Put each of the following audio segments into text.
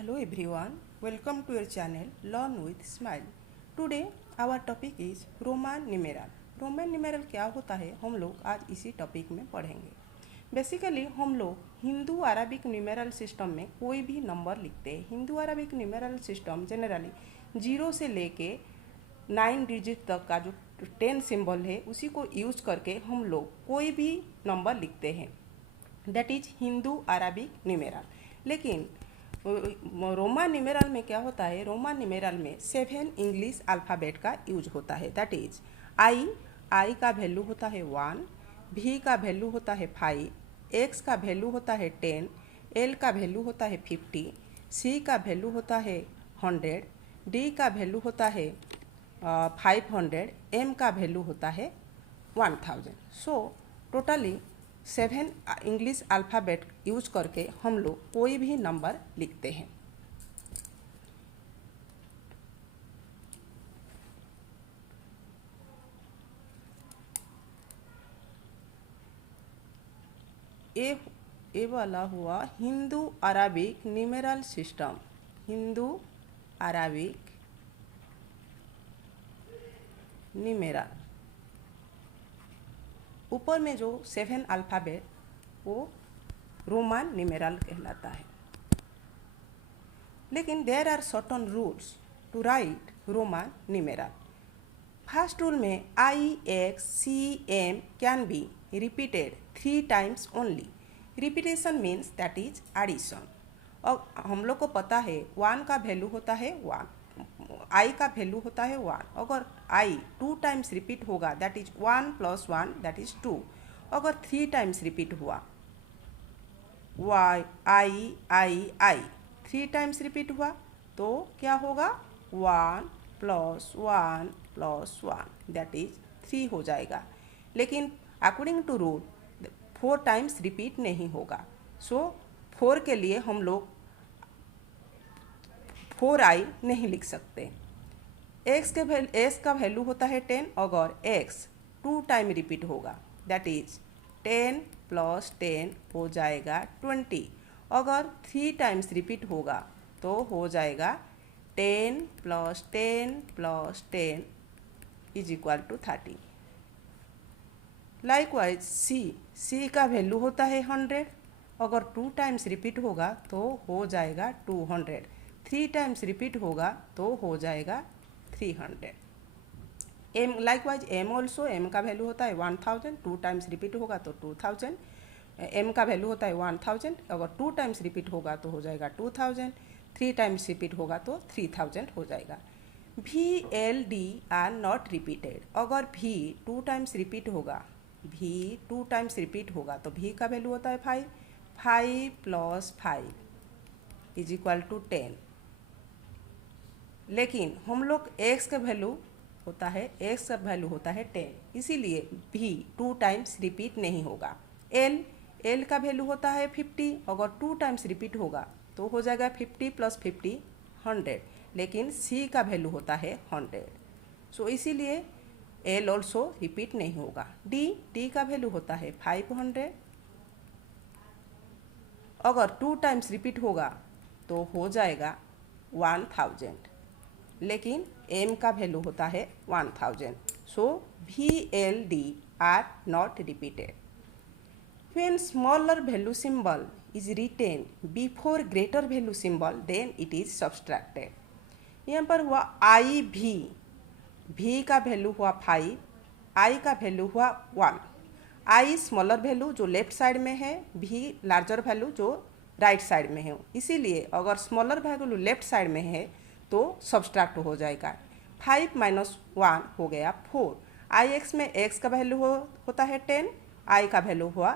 Hello everyone, welcome to your channel Learn with Smile. Today our topic is roman numeral. Roman numeral क्या होता है हम लोग आज इसी टॉपिक में पढ़ेंगे. बेसिकली हम लोग हिंदू अरबिक न्यूमेरल सिस्टम में कोई भी नंबर लिखते हैं. Hindu Arabic numeral system generally 0 से लेके 9 डिजिट तक का जो 10 सिंबल है उसी को यूज करके हम लोग कोई भी नंबर लिखते हैं. That is Hindu Arabic numeral. लेकिन रोमान न्यूमेरल में क्या होता है, रोमान न्यूमेरल में 7 इंग्लिश अल्फ़ाबेट का यूज होता है. दैट इज आई का वैल्यू होता है 1, भी का वैल्यू होता है 5, एक्स का वैल्यू होता है 10, एल का वैल्यू होता है 50, सी का वैल्यू होता है 100, डी का वैल्यू होता है 500, एम का वैल्यू होता है 1000. So totally 7 English alphabet use करके हम लोग कोई भी नंबर लिखते हैं. ये वाला हुआ Hindu Arabic numeral system. Hindu Arabic numeral. ऊपर में जो 7 अल्फ़ाबेट वो रोमान न्यूमेरल कहलाता है. लेकिन there are certain rules to write roman numeral. First rule में IXCM can be repeated 3 times only. Repetition means that is addition. और हम लोग को पता है 1 का वैल्यू होता है 1, आई का वैल्यू होता है 1. अगर आई 2 टाइम्स रिपीट होगा दैट इज 1 + 1 दैट इज 2. अगर 3 टाइम्स रिपीट हुआ वाई आई 3 टाइम्स रिपीट हुआ तो क्या होगा 1 + 1 + 1 दैट इज 3 हो जाएगा. लेकिन according to rule 4 times repeat नहीं होगा. सो 4 के लिए हम लोग 4i नहीं लिख सकते. एक्स का वैल्यू होता है 10. अगर एक्स 2 टाइम रिपीट होगा दैट इज 10 + 10 हो जाएगा 20. अगर 3 टाइम्स रिपीट होगा तो हो जाएगा 10 + 10 + 10 = 30. लाइकवाइज सी का वैल्यू होता है 100. अगर 2 टाइम्स रिपीट होगा तो हो जाएगा 200. 3 टाइम्स रिपीट होगा तो हो जाएगा 300. M likewise M also. M का वैल्यू होता है 1000. 2 टाइम्स रिपीट होगा तो 2000. एम का वैल्यू होता है 1000. अगर 2 टाइम्स रिपीट होगा तो हो जाएगा 2000. 3 टाइम्स रिपीट होगा तो 3000 हो जाएगा. VLD are not repeated. अगर भी 2 टाइम्स रिपीट होगा तो भी का वैल्यू होता है 5. 5 + 5 = 10. लेकिन हम लोग एक्स का वैल्यू होता है 10. इसीलिए भी 2 टाइम्स रिपीट नहीं होगा. एल का वैल्यू होता है 50. अगर 2 टाइम्स रिपीट होगा तो हो जाएगा 50 + 50 100. लेकिन सी का वैल्यू होता है 100. सो इसीलिए एल ऑल्सो रिपीट नहीं होगा. डी का वैल्यू होता है 500. अगर 2 टाइम्स रिपीट होगा तो हो जाएगा 1000. लेकिन एम का वैल्यू होता है 1000. So VLD are not repeated. When smaller value symbol is written before greater value symbol then it is subtracted. यहाँ पर हुआ भी का वैल्यू हुआ 5, आई का वैल्यू हुआ 1. आई स्मॉलर वैल्यू जो लेफ्ट साइड में है, भी लार्जर वैल्यू जो राइट साइड में है. इसीलिए अगर स्मॉलर वैल्यू लेफ्ट साइड में है तो सब्सट्रैक्ट हो जाएगा. 5 - 1 हो गया 4. IX में एक्स का वैल्यू होता है 10, आई का वैल्यू हुआ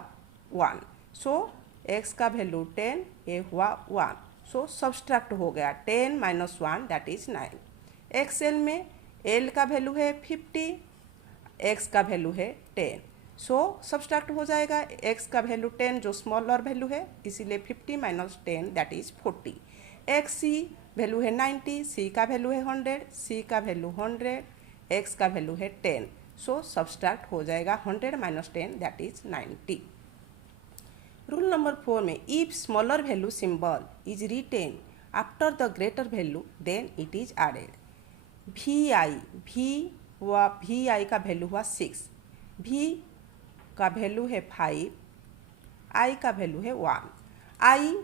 1. सो एक्स का वैल्यू 10, ये हुआ 1. सो सब्सट्रैक्ट हो गया 10 - 1 दैट इज 9. एक्सएल में एल का वैल्यू है 50, एक्स का वैल्यू है 10. सो सब्सट्रैक्ट हो जाएगा एक्स का वैल्यू 10 जो स्मॉलर वैल्यू है, इसीलिए 50 - 10 that is 40. X C value है 90, सी का वैल्यू है 100, सी का वैल्यू 100, एक्स का वैल्यू है 10. सो सब्सट्रैक्ट हो जाएगा 100 - 10 दैट इज 90. रूल नंबर 4 में if smaller value symbol is written after the greater value then it is added. V I का वैल्यू हुआ 6, वी का वैल्यू है 5, आई का वैल्यू है 1। आई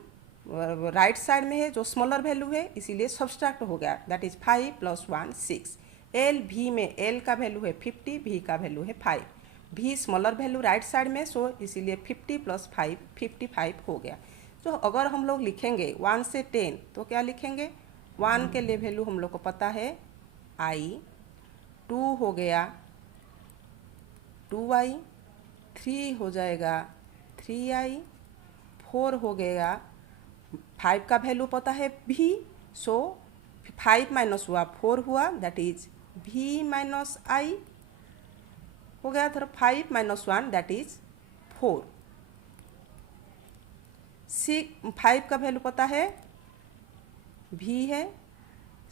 राइट साइड में है जो स्मॉलर वैल्यू है इसीलिए सब्सट्रैक्ट हो गया, दैट इज 5 + 1 6। एल वी में एल का वैल्यू है 50, वी का वैल्यू है 5, V smaller value right side में, सो इसीलिए 50 + 5 55 हो गया। तो अगर हम लोग लिखेंगे 1 से 10 तो क्या लिखेंगे, 1 के लिए वैल्यू हम लोग को पता है आई, 2 हो गया 2i, 3 हो जाएगा 3i, 4 हो गया, 5 का वैल्यू पता है v, सो 5 माइनस हुआ 4 हुआ, दैट इज v माइनस आई हो गया। तो 5 - 1 दैट इज 4। 5 का वैल्यू पता है v है,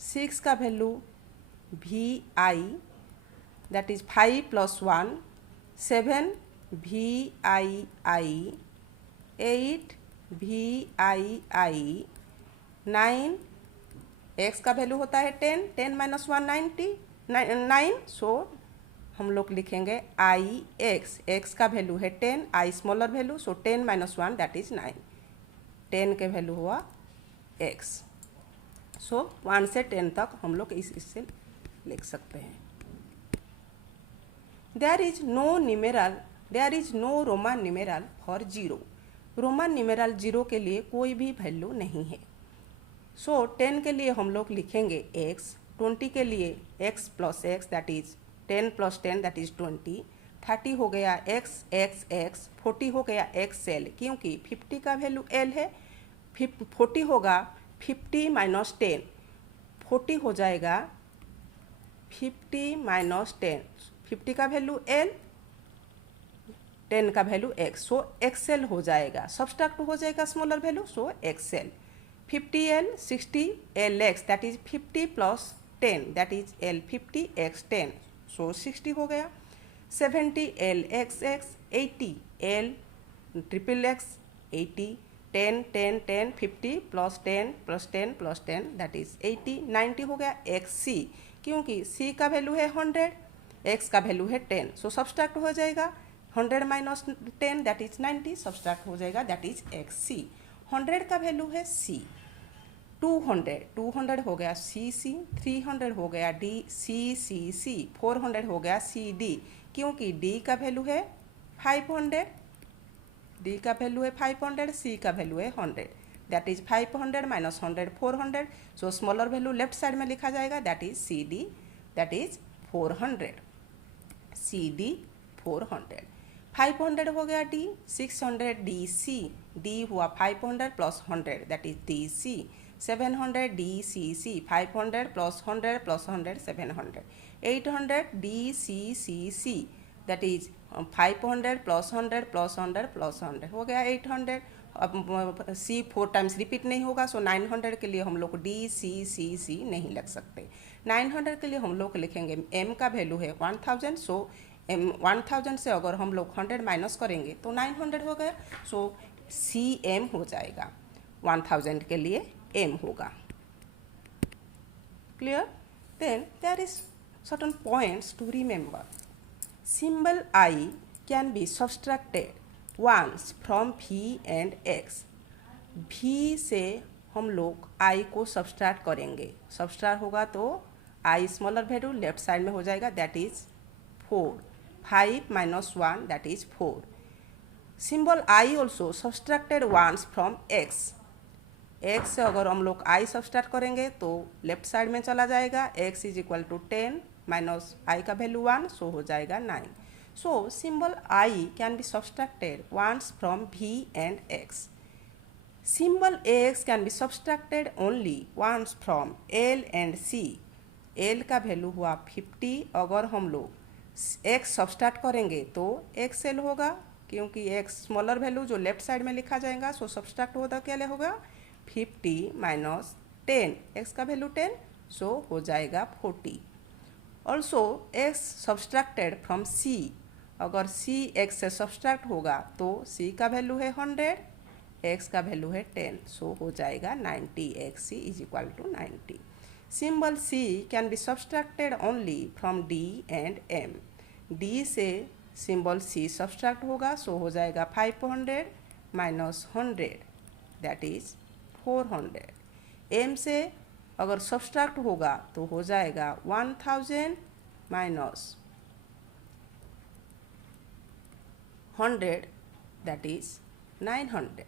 6 का value vi, that is 5 + 1 7 vi, 8 vi, 9, x का वैल्यू होता है 10, 10 - 1 9, सो हम लोग लिखेंगे आई एक्स का वैल्यू है 10, I smaller value, so 10 - 1 that is 9, 10 के वैल्यू हुआ x। सो 1 से 10 तक हम लोग इससे लिख सकते हैं। There is no roman numeral for 0। Roman numeral 0 के लिए कोई भी वैल्यू नहीं है। सो 10 के लिए हम लोग लिखेंगे x, 20 के लिए x + x that is 10 + 10 that is 20, 30 हो गया x, 40 हो गया xl, क्योंकि 50 का वैल्यू l है, 40 होगा 50 - 10, 40 हो जाएगा 50 - 10, 50 का वैल्यू l, 10 का वैल्यू x, सो xl हो जाएगा, सब्सट्रैक्ट हो जाएगा smaller value, so xl। 50l 60 lx that is 50 + 10 that is l 50 x 10, सो 60 हो गया। 70 lxx 80 l triple x 80, 10 10 10 50 + 10 + 10 + 10 that is 80, 90 हो गया xc, क्योंकि c का वैल्यू है 100, x का वैल्यू है 10, सो सब्सट्रैक्ट हो जाएगा 100 - 10 दैट इज 90, सब्सट्रैक्ट हो जाएगा दैट इज xc। 100 का वैल्यू है c। 200 हो गया cc, 300 हो गया dccc, 400 हो गया cd, क्योंकि d का वैल्यू है 500, d का वैल्यू है 500, c का वैल्यू है 100, that is 500 - 100 400, so smaller value left side में लिखा जाएगा, that is cd, that is 400, cd 400। 500 हो गया d, 600 dc, d हुआ 500 + 100 that is dc, 700 dcc, 500 + 100 + 100 700, 800 dccc that is 500 + 100 + 100 + 100 हो गया 800। अब c 4 टाइम्स रिपीट नहीं होगा, सो 900 के लिए हम लोग dccc नहीं लिख सकते। 900 के लिए हम लोग लिखेंगे m का वैल्यू है 1000, सो 1000 से अगर हम लोग 100 माइनस करेंगे तो 900 हो गया, सो cm हो जाएगा, 1000 के लिए m होगा। Clear? Then there is certain points to remember. Symbol i can be subtracted once from v and x। v से हम लोग i को सब्सट्रैक्ट करेंगे, सब्सट्रैक्ट होगा तो i smaller value left side में हो जाएगा, that is 4, 5 - 1 that is 4। Symbol i also subtracted once from x। x से अगर हम लोग i सब्सट्रैक्ट करेंगे तो लेफ्ट साइड में चला जाएगा, x = 10 माइनस i का वैल्यू 1, सो हो जाएगा 9। So symbol i can be subtracted once from v and x। Symbol ax can be subtracted only once from l and c। l का value हुआ 50, अगर हम लोग x सब्सट्रैक्ट करेंगे तो xl होगा, क्योंकि x स्मॉलर वैल्यू जो लेफ्ट साइड में लिखा जाएगा, सो सब्सट्रैक्ट होता क्या होगा 50 - 10, x का वैल्यू 10, सो हो जाएगा 40। Also x subtracted from c, अगर c x से सब्सट्रैक्ट होगा तो c का वैल्यू है 100, x का वैल्यू है 10, सो हो जाएगा 90, xc is equal to 90। Symbol c can be subtracted only from d and m। d से सिंबल c सब्सट्रैक्ट होगा, सो हो जाएगा 500 माइनस 100 दैट इज 400। m से अगर सब्सट्रैक्ट होगा तो हो जाएगा 1000 minus 100 that is 900.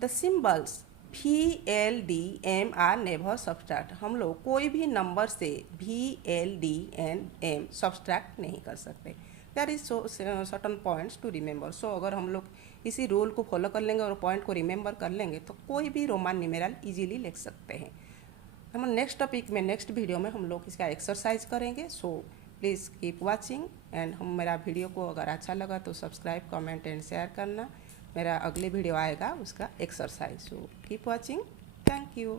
The symbols V, L, D, M are never subtract। हम लोग कोई भी नंबर से V, L, D and M subtract नहीं कर सकते। There is certain points to remember। सो अगर हम लोग इसी रूल को फॉलो कर लेंगे और पॉइंट को रिमेंबर कर लेंगे तो कोई भी रोमान न्यूमेरल इजीली लिख सकते हैं। हम नेक्स्ट टॉपिक में, नेक्स्ट वीडियो में हम लोग इसका एक्सरसाइज करेंगे। So please keep watching and हम मेरा वीडियो को अगर अच्छा लगा तो सब्सक्राइब, कमेंट एंड शेयर करना। मेरा अगले वीडियो आएगा उसका exercise. So keep watching, thank you.